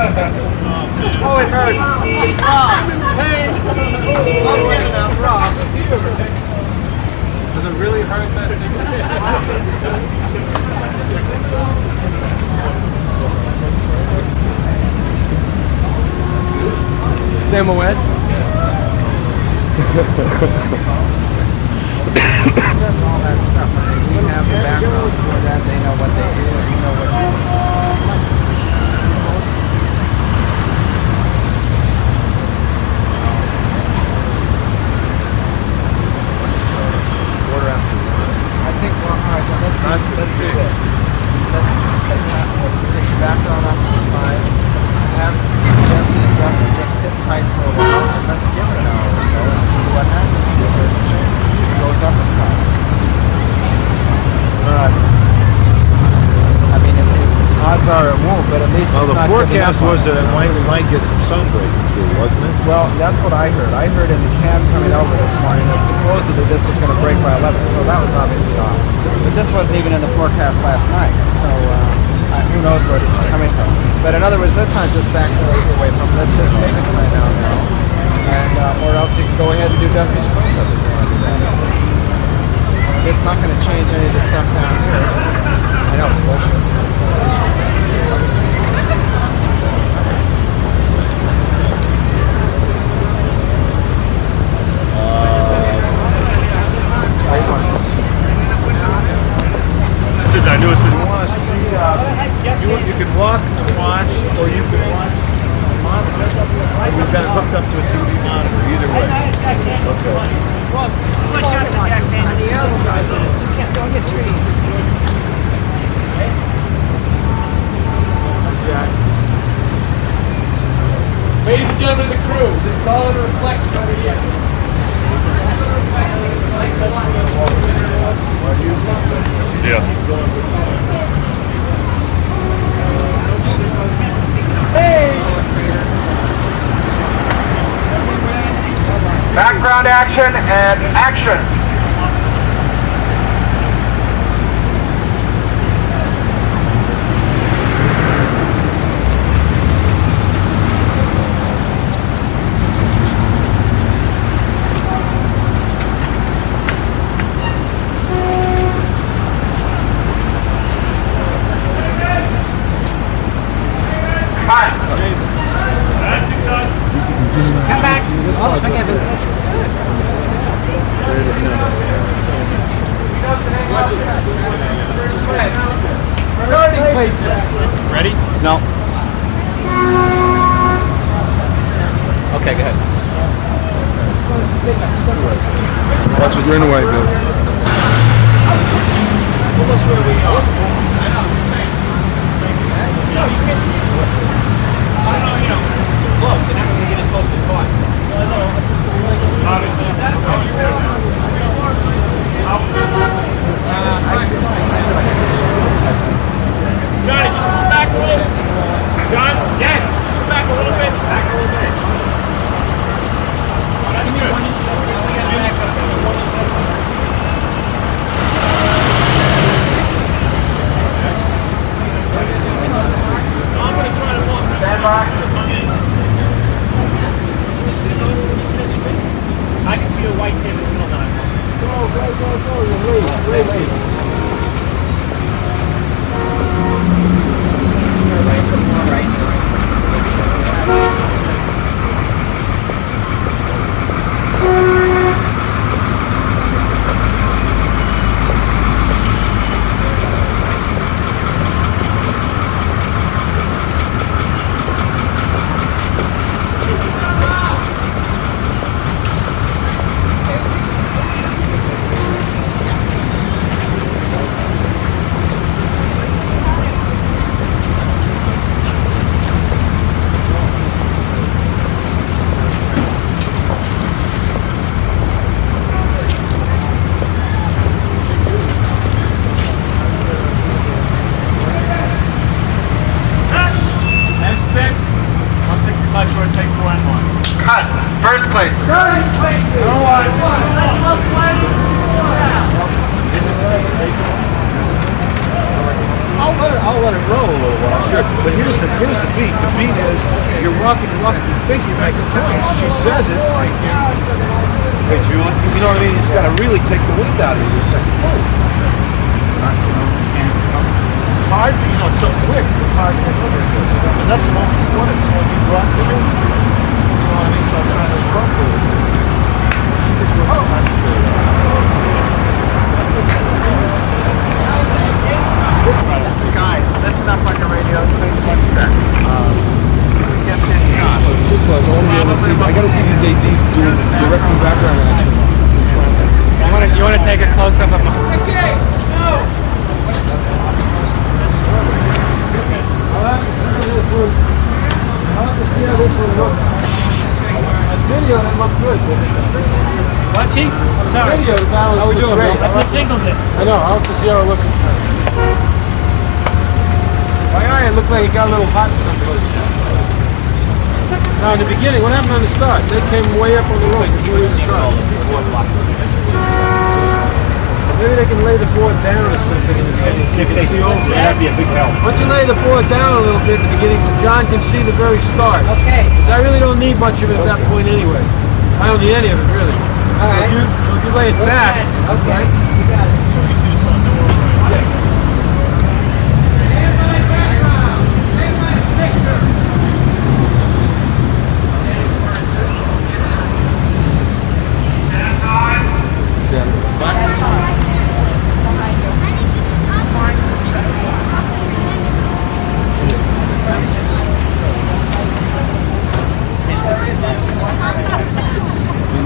Oh, it hurts. It throbs. Pain. All together now, throb. Does it really hurt that Sam West? All that stuff. I mean, we have the background for that. They know what they do. We know what they do. I think, well, all right, well, let's do this. Let's take the background off to the side. Have Jesse just sit tight for a while, and let's give it an hour or so and see what happens. See if there's a change. If it goes up a stop. But, I mean, odds are it won't, but at least well, it's the not forecast was that we might get some sun breaking through, wasn't it? Well, that's what I heard. I heard in the cab coming over this morning that supposedly this was going to break by 11, so that was obviously off. But this wasn't even in the forecast last night, so who knows where this is coming from. But in other words, let's not just back away from it. Let's just take it right now, and or else you can go ahead and do Dusty's close-up if you want to do that. It's not going to change any of the stuff down here. I know, it's bullshit. This is our new assistant. You want to see, you can walk and watch, or you can watch a monitor. We've got it hooked up to a TV monitor, either way. Just can't go hit trees. Ladies and gentlemen of the crew, this is all in a reflection over here. Yeah. Background action and action. Come back. Oh, forgiven. Starting places. Ready? No. Okay, go ahead. Watch it run away, Bill. Almost where we are. Close. They're not going to get as close to the car. Johnny, just move back a little. John, yes, move back a little bit. Back a little bit. That's good. I'm going to try to walk. Stand by. I can see the white kid in the middle now. Go. You're late. think you make a point. She says it. Hey, Julie, you know what I mean? It's got to really take the wind out of you. It's like, oh. It's hard, it's so quick. It's hard to get over it. And that's the most important when you run through. You know what I mean? So I'm trying to run through it. She just goes, oh, that's good. Guys, listen up on your radio. Please watch that. Get this shot. It's too close. I gotta see these ADs doing directly background action. You wanna take a close up of my... I'll have to see how this one looks. On video, that looked good. What, Chief? I'm sorry. Video, the balance How we looked doing, great. Bill? I put signals in. I know. I'll have to see how it looks this time. My eye, it looked like it got a little hot in some places. Now, in the beginning, what happened on the start? They came way up on the road before you start. Maybe they can lay the board down or something in the beginning. If they see over, that'd be a big help. Once you lay the board down a little bit in the beginning so John can see the very start. Okay. Because I really don't need much of it at that point anyway. I don't need any of it, really. All right. So if you lay it back, Okay. You got it.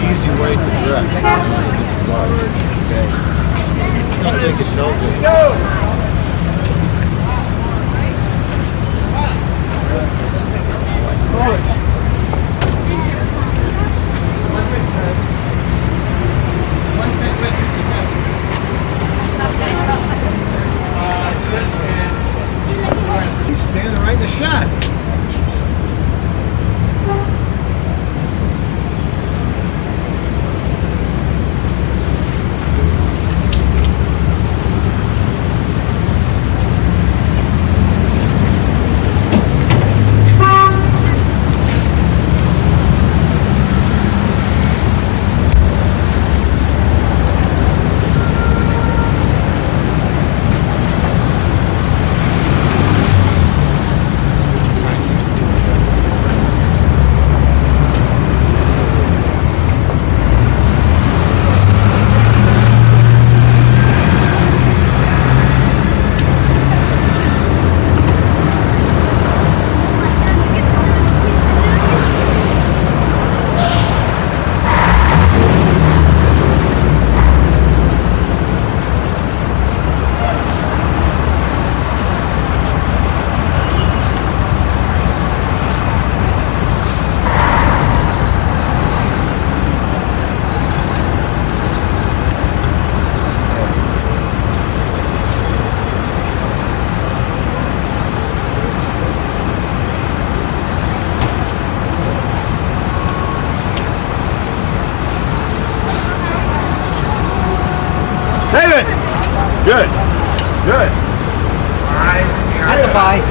the easy way to direct. I think it tells you. He's standing right in the shot. Save it! Good. Good. At the bye.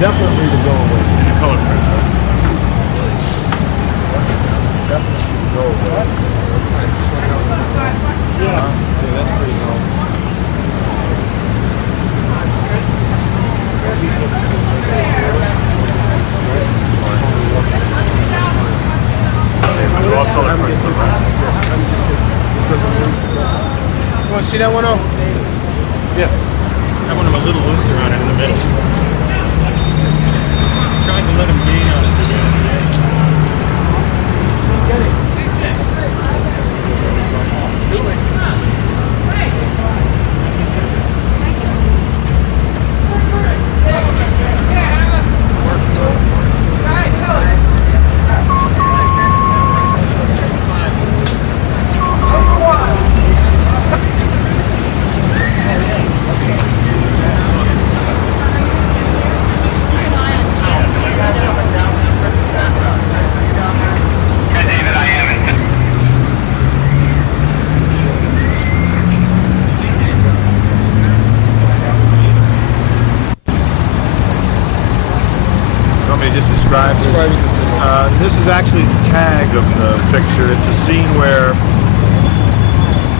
Definitely the go away. In the color print, right? Definitely the go away. Yeah, that's pretty cool. They're all color prints, right? You want to see that one over? Yeah. I want them a little looser on it in the middle. Trying to let him be on it today. described it. This is actually the tag of the picture. It's a scene where,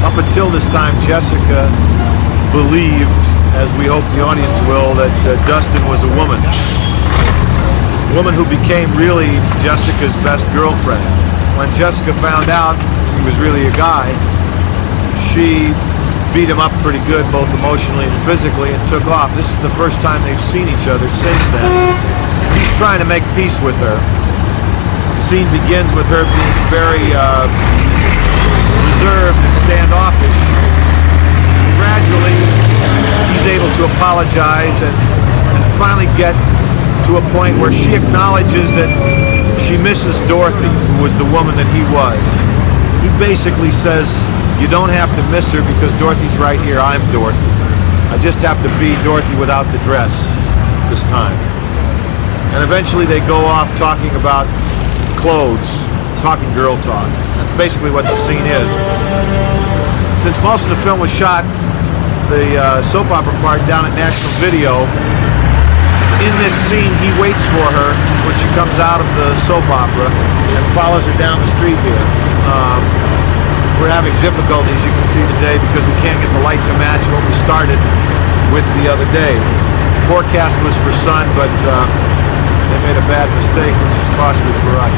up until this time, Jessica believed, as we hope the audience will, that Dustin was a woman. A woman who became really Jessica's best girlfriend. When Jessica found out he was really a guy, she beat him up pretty good, both emotionally and physically, and took off. This is the first time they've seen each other since then. He's trying to make peace with her. The scene begins with her being very reserved and standoffish. Gradually, he's able to apologize and finally get to a point where she acknowledges that she misses Dorothy, who was the woman that he was. He basically says, you don't have to miss her because Dorothy's right here. I'm Dorothy. I just have to be Dorothy without the dress this time. And eventually they go off talking about clothes, talking girl talk. That's basically what the scene is. Since most of the film was shot, the soap opera part down at National Video, in this scene he waits for her when she comes out of the soap opera and follows her down the street here. We're having difficulties, you can see today, because we can't get the light to match what we started with the other day. The forecast was for sun, but they made a bad mistake, which is costly for us.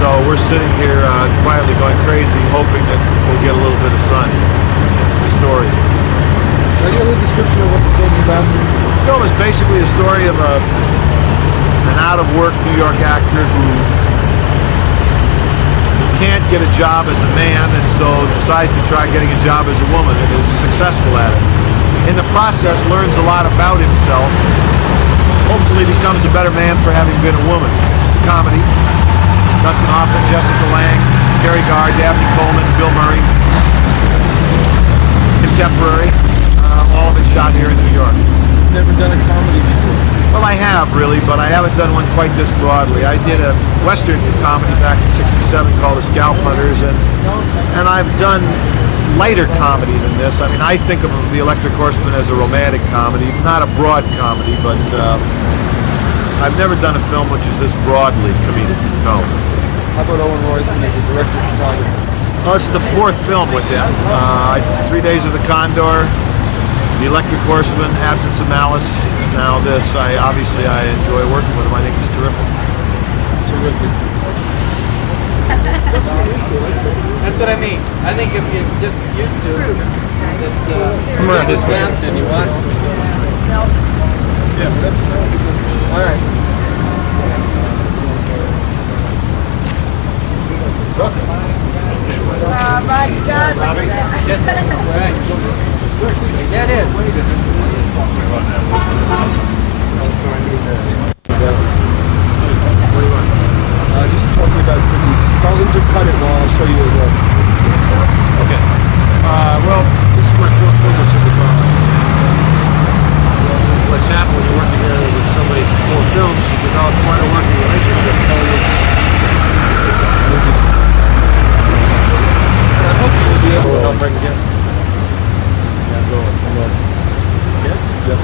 So we're sitting here quietly going crazy, hoping that we'll get a little bit of sun. That's the story. Can I get a little description of what the film's about? The film is basically the story of an out-of-work New York actor who can't get a job as a man, and so decides to try getting a job as a woman, and is successful at it. In the process, learns a lot about himself. Hopefully becomes a better man for having been a woman. It's a comedy. Dustin Hoffman, Jessica Lange, Terry Garr, Dabney Coleman, Bill Murray. Contemporary. All of it shot here in New York. Never done a comedy before. Well, I have really, but I haven't done one quite this broadly. I did a Western comedy back in '67 called The Scalp Hunters, and I've done lighter comedy than this. I mean, I think of The Electric Horseman as a romantic comedy, not a broad comedy, but I've never done a film which is this broadly comedic, no. How about Owen Royceman as a director of photography? Well, this is the fourth film with him. 3 Days of the Condor, The Electric Horseman, Absence of Malice. Now this, I enjoy working with him. I think he's terrific. Terrific. That's what I mean. I think if you're just used to it, that you just dance and you watch it. Yeah, that's all right. Robbie? Yes. All right. Yeah, it is. Just talking about Sydney. I'll intercut it while I'll show you as well. Okay. Well, this is my fourth film with Sydney. What's happened when you work together with somebody for 4 films, you develop quite a working relationship. And I hope you will be able to help break again. Yep.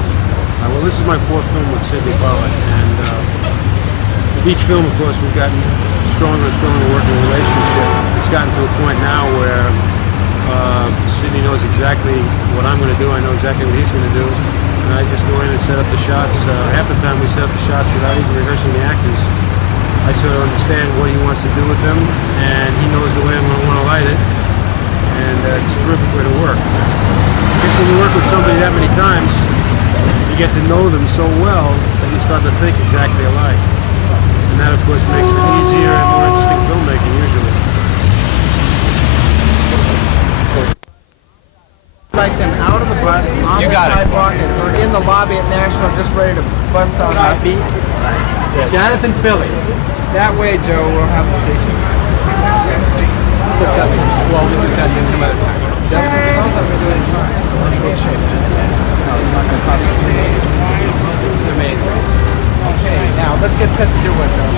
Well, this is my 4th film with Sidney Pollack, and with each film, of course, we've gotten stronger and stronger working relationship. It's gotten to a point now where Sidney knows exactly what I'm going to do. I know exactly what he's going to do, and I just go in and set up the shots. Half the time, we set up the shots without even rehearsing the actors. I sort of understand what he wants to do with them, and he knows the way I'm going to want to light it, and it's a terrific way to work. I guess when you work with somebody that many times, you get to know them so well that you start to think exactly alike. And that, of course, makes for easier and more interesting filmmaking, usually. Like them out of the bus, on the sidewalk, or in the lobby at National, just ready to bust out a beat. Yes. Jonathan Philly. That way, Joe, we'll have the sequence. Well, we do testing some other time. Sounds like we're doing time. This is amazing. Okay, now let's get set to do what, Joe?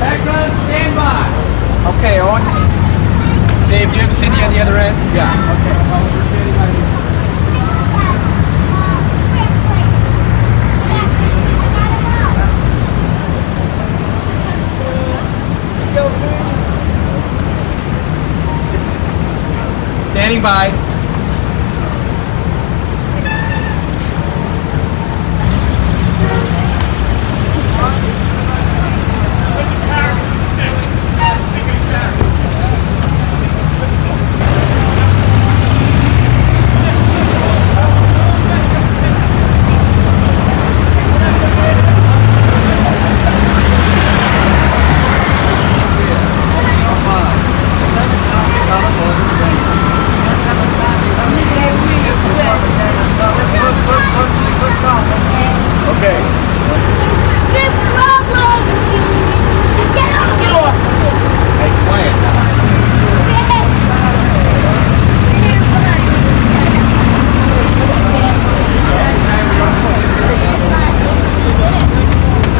Background, stand by. Okay, on. Dave, do you have Cindy on the other end? Yeah, okay. Standing by. Okay. Big problem! Get off! Hey, quiet now.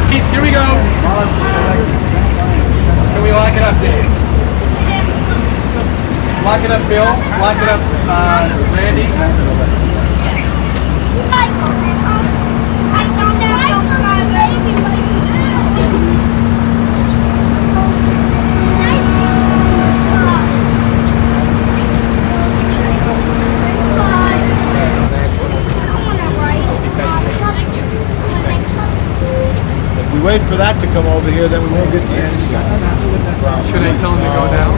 Peace, here we go. Can we lock it up, Dave? Lock it up, Bill. Lock it up, Randy. If we wait for that to come over here, then we won't get the end. Should I tell him to go down?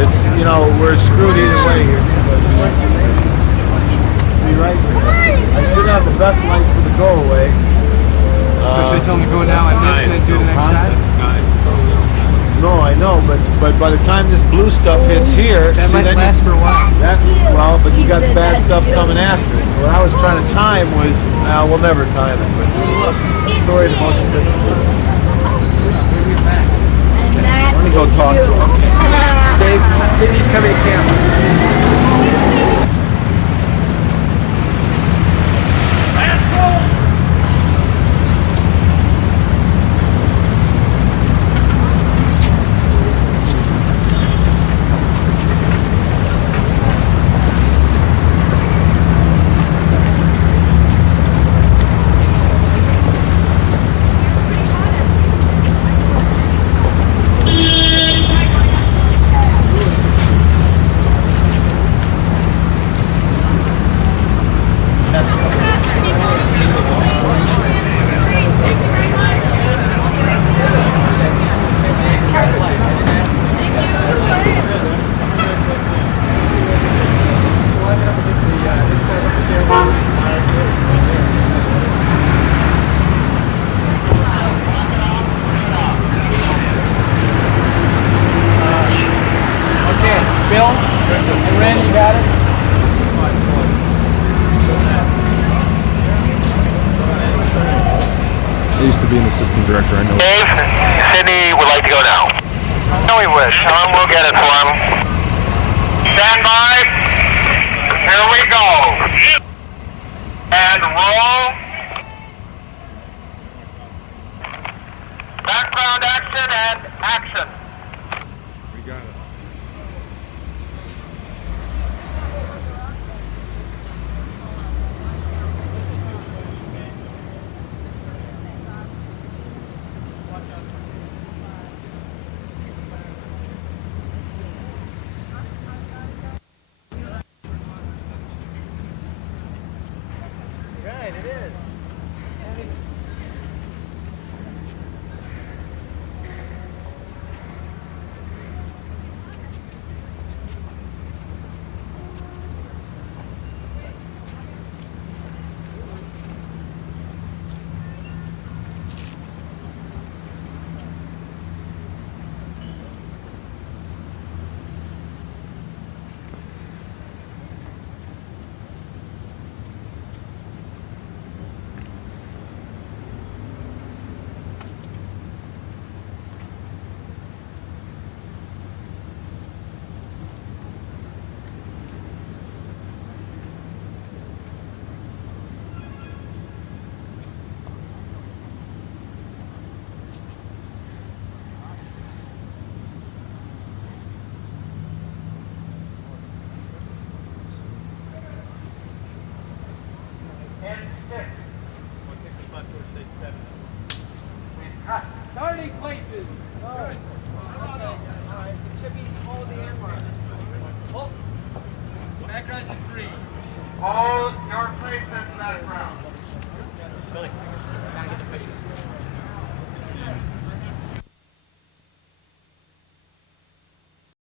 It's, you know, we're screwed either way here. Be right. I should have the best light for the go away. So should I tell him to go now and this and then do the next shot? No, I know, but by the time this blue stuff hits here, That see, might then last for a while. well, but you got bad stuff coming after it. What I was trying to time was, we'll never time it. But story of the motion picture. Let me go talk to him. Dave, Sydney's coming to camera. Bill and Randy, you got it? I used to be an assistant director. I know. Dave, Sydney would like to go now. No, he wish. Tell him we'll get it for him. Stand by. Here we go. And roll. Background action and action. We got it. Good, it is.